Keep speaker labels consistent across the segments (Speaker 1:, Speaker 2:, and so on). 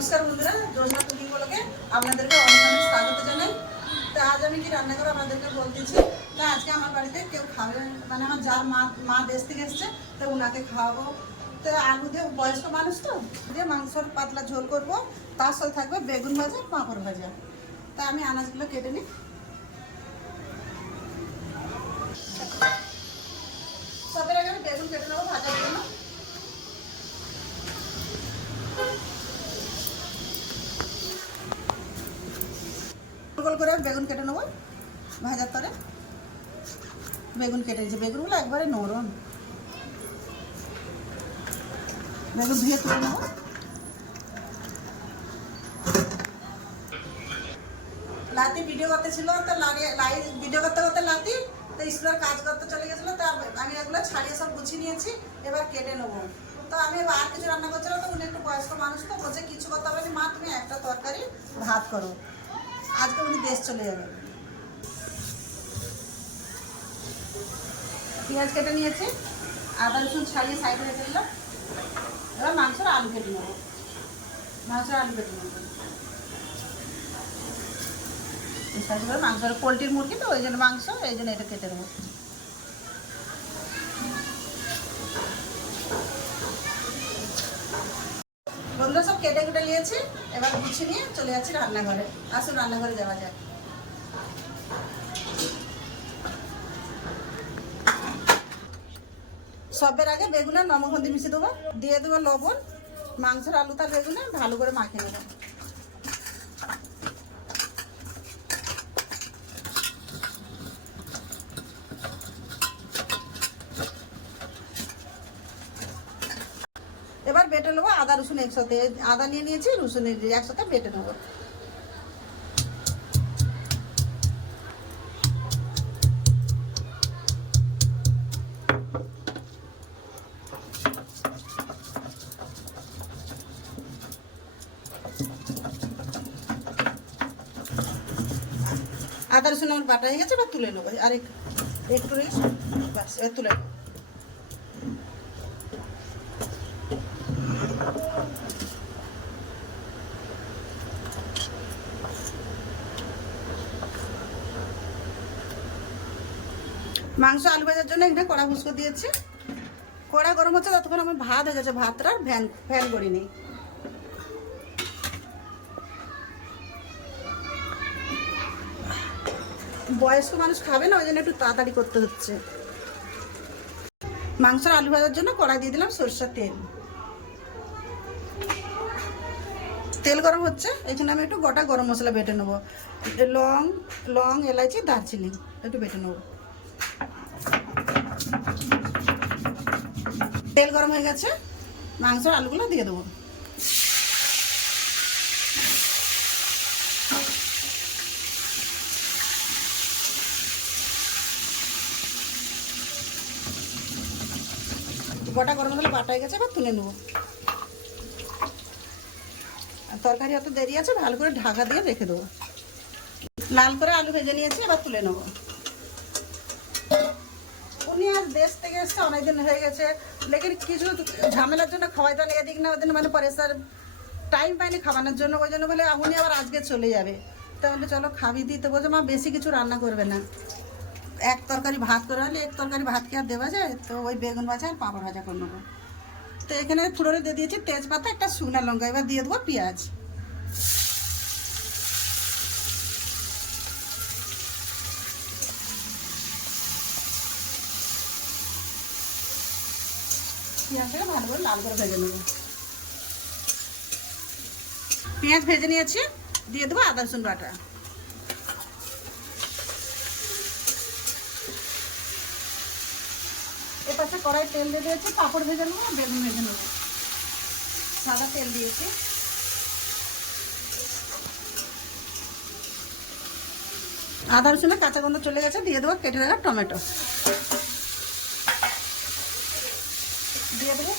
Speaker 1: নমস্কার বন্ধুরা যোজনা কুকিং বলকে আপনাদেরকে অনেক অনেক স্বাগত জানাই। তা আজ আমি কি রান্না করে আপনাদেরকে বলতেছি? তা আজকে আমার বাড়িতে কেউ খাবে মানে আমার যার মা মা দেশ থেকে এসছে, তো ওনাকে খাওয়াবো। তো আলু দিয়ে বয়স্ক মানুষ তো দিয়ে মাংসর পাতলা ঝোল করব, তার সাথে থাকবে বেগুন ভাজা, পাঁপড় ভাজা। তা আমি আনাজগুলো কেটে নিই সবের আগে আমি বেগুন কেটে নেব ভাজার জন্য গোল গোল করে বেগুন কেটে নেব, ভাজার তরে। বেগুন কেটে নিয়েছি। বেগুনগুলো একবারে নরম। বেগুন ধুয়ে তুলে নেব। লাতি ভিডিও করতে ছিল, তো লাইভ ভিডিও করতে করতে লাতি, তো স্কুলের কাজ করতে চলে গেছিল, তা আমি এগুলো ছাড়িয়ে সব গুছিয়ে নিয়েছি, এবার কেটে নেব। তো আমি আর কিছু রান্না করছিলাম তো উনি একটু বয়স্ক মানুষ, তো বলছে, কিছু করতে হবে মা, তুমি একটা তরকারি ভাত করো। আজকে উনি দেশ চলে যাবে। পেঁয়াজ কেটে নিয়েছি, আদা, রসুন ছাড়িয়ে সাইডে রেখে দিলাম এবার মাংসের আলু কেটে নেব। মাংসের আলু কেটে নেব। মাংস পোলট্রির মুরগি তো, ওই জন্য মাংস, এই জন্য এটা কেটে দেবো বন্ধুরা সব কেটে কেটে নিয়েছি, এবার গুছিয়ে নিয়ে চলে যাচ্ছি রান্নাঘরে। আসুন, রান্নাঘরে যাওয়া যাক। সবের আগে বেগুনের নমহন্দি মিশিয়ে দেবো। দিয়ে দেবো লবণ, মাংসের আলু তার বেগুনে, ভালো করে মাখিয়ে নেব এবার বেটে নেব আদা রসুন একসাথে আদা নিয়ে নিয়েছি রসুন নিয়ে নিয়েছি, একসাথে বেটে নেব। আদা রসুন আমার বাটা হয়ে গেছে এবার তুলে নেব। আর এক- একটু বাস তুলে নেব। মাংস আলু ভাজার জন্য এখানে কড়া ভুসকো দিয়েছি। কড়া গরম হচ্ছে ততক্ষণ আমার ভাত হয়ে গেছে, ভাতটা আর ভ্যান ফ্যান করি নেই বয়স্ক মানুষ খাবে না, ওই জন্য একটু তাড়াতাড়ি করতে হচ্ছে। মাংস আলু ভাজার জন্য কড়া দিয়ে দিলাম সরষের তেল। তেল গরম হচ্ছে জন্য আমি একটু গোটা গরম মশলা বেটে নেব। লং লং এলাচি দারচিনি, একটু বেটে নেব। তেল গরম হয়ে গেছে মাংসের আলুগুলো দিয়ে দেবো। গোটা গরম মশলা বাটা হয়ে গেছে, এবার তুলে নেব। তরকারি অত দেরি আছে, ভালো করে ঢাকা দিয়ে রেখে দেবো। লাল করে আলু ভেজে নিয়েছি, এবার তুলে নেব। দেশ থেকে এসছে অনেকদিন হয়ে গেছে। লেকিন কিছু ঝামেলার জন্য খাওয়াইতে না এদিক না ওদিন মানে প্রেসার টাইম পাইনি খাওয়ানোর জন্য, ওই জন্য বলে উনি আবার আজকে চলে যাবে। তাহলে চলো খাবি দিতে, বলছে, মা, বেশি কিছু রান্না করবে না। এক তরকারি ভাত করে হলে এক তরকারি ভাত কি আর দেওয়া যায়? তো ওই বেগুন ভাজা আর পাঁপড় ভাজা করে নেব। তো এখানে ফুটোরে দিয়ে দিয়েছি তেজপাতা, একটা শুকনা লঙ্কা, এবার দিয়ে দেবো পেঁয়াজ। ভালো ভেজে পেঁয়াজ ভেজে নিয়েছি, দিয়ে দেবো আদা রসুন বাটা। এ পাশে কড়াই তেল দিয়ে দিয়েছি, পাঁপড় ভেজে নেব, বেগুন ভেজে নেব। সাদা তেল দিয়েছি। আদা রসুনের কাঁচা গন্ধ চলে গেছে, দিয়ে দেবো কেটে রাখা টমেটো। দিয়ে দেবো।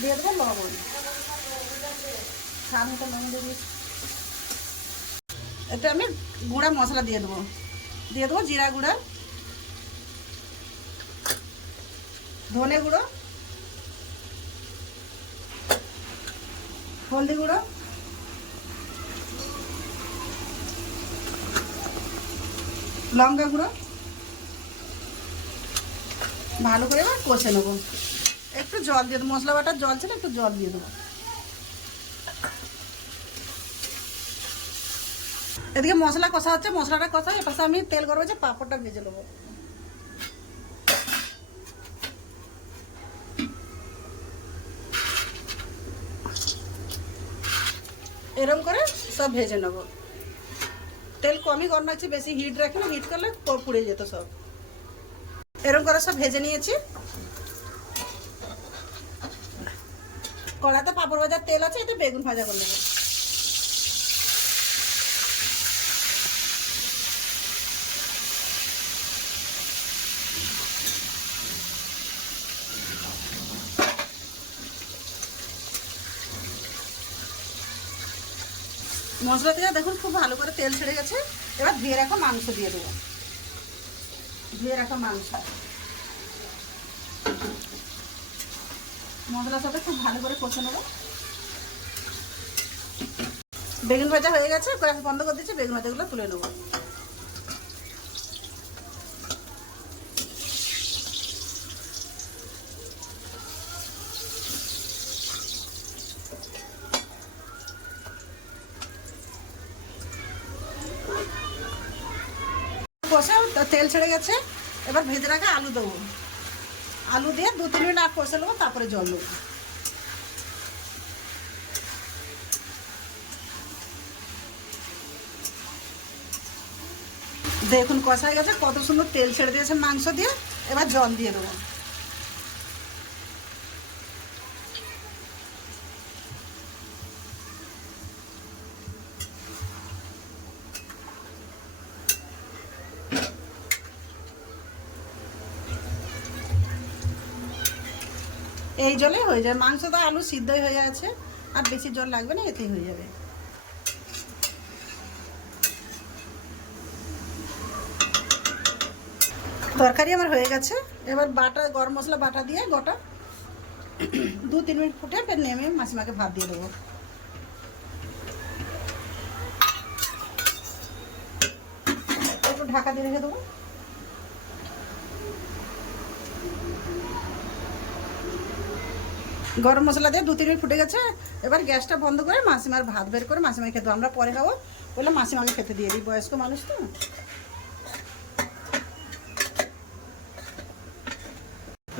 Speaker 1: দিয়ে দেবো লবণ। স্বাদ মতো লবণ দিয়ে এটা আমি গুঁড়া মশলা দিয়ে দেবো। দিয়ে দেবো জিরা গুঁড়া, ধনে গুঁড়ো, হলদি গুঁড়ো, লঙ্কা গুঁড়ো। ভালো করে এবার কষে নেব। একটু জল দিয়ে দেবো। মশলা বাটার জল ছিল একটু জল দিয়ে দেবো। এদিকে মশলা কষা হচ্ছে, মশলাটা কষা এপাশে আমি তেল গরম হচ্ছে পাঁপড়টা ভেজে নেব। এরম করে সব ভেজে নেব। তেল কমই গরম আছে বেশি হিট রাখি না হিট করলে পুড়ে যেত সব। এরম করে সব ভেজে নিয়েছি। কড়াতে পাঁপড় ভাজার তেল আছে এতে বেগুন ভাজা করে নেব। মশলা থেকে দেখুন খুব ভালো করে তেল ছেড়ে গেছে। এবার ধুয়ে রাখা মাংস দিয়ে দেবো। ধুয়ে রাখা মাংস। মশলার সাথে খুব ভালো করে কষে নেব। বেগুন ভাজা হয়ে গেছে গ্যাস বন্ধ করে দিচ্ছি, বেগুন ভাজাগুলো তুলে নেব। তেল ছেড়ে গেছে, এবার ভেজে রাখা আলু দেবো। আলু দিয়ে দু তিন মিনিট আগ কষে নেব, তারপরে জল দেবো। দেখুন, কষা হয়ে গেছে, কত সুন্দর তেল ছেড়ে দিয়েছে মাংস দিয়ে। এবার জল দিয়ে দেবো। এই জলে হয়ে যাবে মাংস তো আলু সিদ্ধই হয়ে আছে। আর বেশি জল লাগবে না, এতেই হয়ে যাবে। তরকারি আমার হয়ে গেছে। এবার বাটা, গরম মশলা বাটা দিয়ে গোটা দু তিন মিনিট ফুটে ফের নেমে মাসিমাকে ভাত দিয়ে দেবো। একটু ঢাকা দিয়ে রেখে দেবো। গরম মশলা দিয়ে দু তিন মিনিট ফুটে গেছে। এবার গ্যাসটা বন্ধ করে মাসিমার ভাত বের করে মাসিমাকে খেতে আমরা পরে খাব। বলে মাসিমাকে খেতে দিয়ে দিই। বয়স্ক মানুষ তো।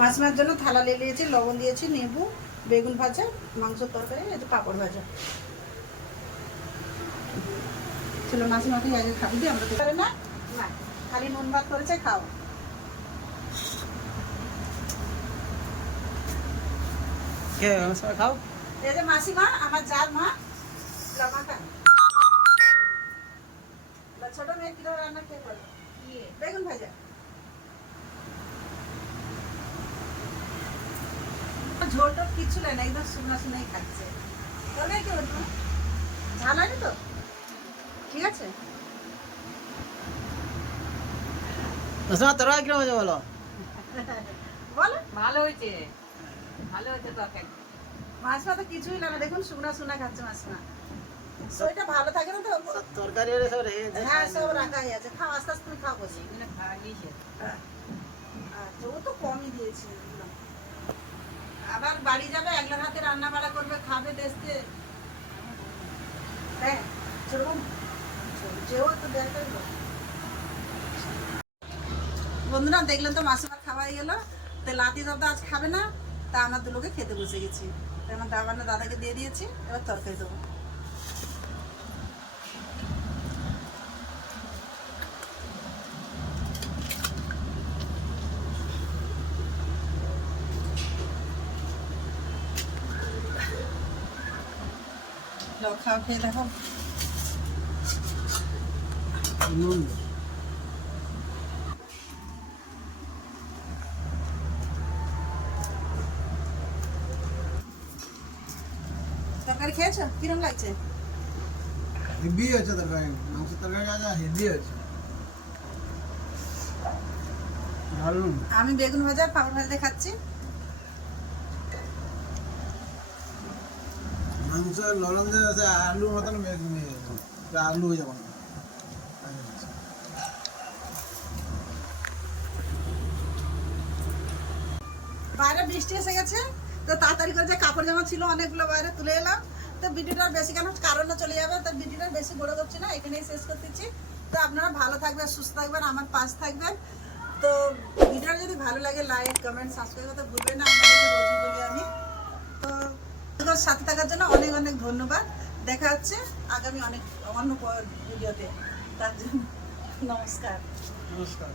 Speaker 1: মাসিমার জন্য থালা নিয়ে নিয়েছি, লবণ দিয়েছি, নেবু, বেগুন ভাজা, মাংসের তরকারি একটু পাঁপড় ভাজা। ছিল মাসিমাকে আগে খাবি দিয়ে আমরা না, খালি নুন ভাত করেছে খাও।
Speaker 2: কে আমার সবাই খাও।
Speaker 1: এই যে মাসিমা আমার যার মা ছোট মেয়ে কিরো রান্না কে করে বেগুন ভাজা। ঝোল টোল কিছু নেই না একদম শুকনা শুনাই খাচ্ছে। তবে কি বলব ঝাল হয়নি তো? ঠিক আছে।
Speaker 2: তোরা কিরম হয়েছে বলো?
Speaker 1: বলো।
Speaker 3: ভালো হয়েছে। ভালো হয়েছে তরকারি
Speaker 1: মাছ ভাত কিছুই লাগে না দেখুন শুকনা শুকনা খাচ্ছে মাছ না শরীরটা ভালো থাকে না তো?
Speaker 2: তরকারি হলে সব রেখে
Speaker 1: হ্যাঁ সব রাখাই আছে। খাও আস্তে আস্তে তুমি খাও বসে
Speaker 3: এগুলো খাওয়া গিয়েছে
Speaker 1: আচ্ছা ও তো কমই দিয়েছে। আবার বাড়ি যাবে একলার হাতে রান্না বাড়া করবে খাবে হ্যাঁ যেও তো বন্ধুরা দেখলেন তো মাসিমার খাওয়াই গেল। তো লাতি দাদা আজ খাবে না তা আমার দুলোকে খেতে বসে গেছি। আমার দাবানা দাদাকে দিয়ে দিয়েছি এবার তরকারি দেবো। লাও খাও খেয়ে দেখো। তরকারি খেয়েছো? কিরম লাগছে?
Speaker 4: হেভি আছে তরকারি। মাংস তরকারি হেভি আছে
Speaker 1: আমি বেগুন ভাজা পাপড় ভাজা খাচ্ছি।
Speaker 4: মাংস নরম যে আছে আলুর মতন আলু হয়ে যাবে।
Speaker 1: বাইরে বৃষ্টি এসে গেছে তো তাড়াতাড়ি করে যে কাপড় জামা ছিল অনেকগুলো বাইরে তুলে এলাম। তো ভিডিওটা বেশি কেন? কারণে চলে যাবে, তো ভিডিওটা বেশি বড় করছি না, এখানেই শেষ করতেছি তো আপনারা ভালো থাকবেন, সুস্থ থাকবেন, আমার পাশ থাকবেন। তো ভিডিওটা যদি ভালো লাগে লাইক কমেন্ট সাবস্ক্রাইব করতে ভুলবেন না আপনাদের রোজই বলি আমি। তো তোমার সাথে থাকার জন্য অনেক অনেক ধন্যবাদ। দেখা হচ্ছে আগামী অনেক অন্য ভিডিওতে তার জন্য নমস্কার।
Speaker 2: নমস্কার।